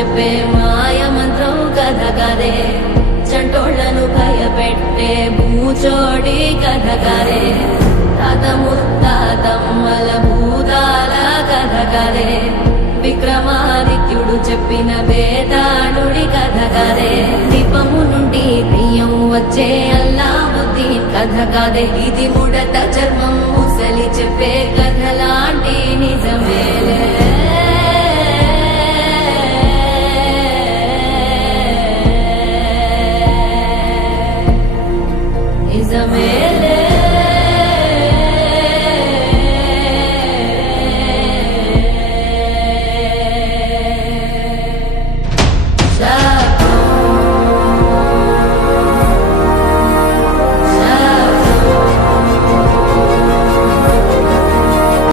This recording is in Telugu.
చెప్పే మాయ మంత్రం కథ కదే చంటోళ్లను భయపెట్టే భూచోడి కథ కదే తాత ముత్తాతమ్మల భూతాల కథ కదే విక్రమాదిత్యుడు చెప్పిన వేదాళుడి కథ కదే దీపము నుండి దెయ్యం వచ్చే అల్లావుద్దీన్ కథ కదే ఇది ముడత చర్మం ముసలి చెప్పే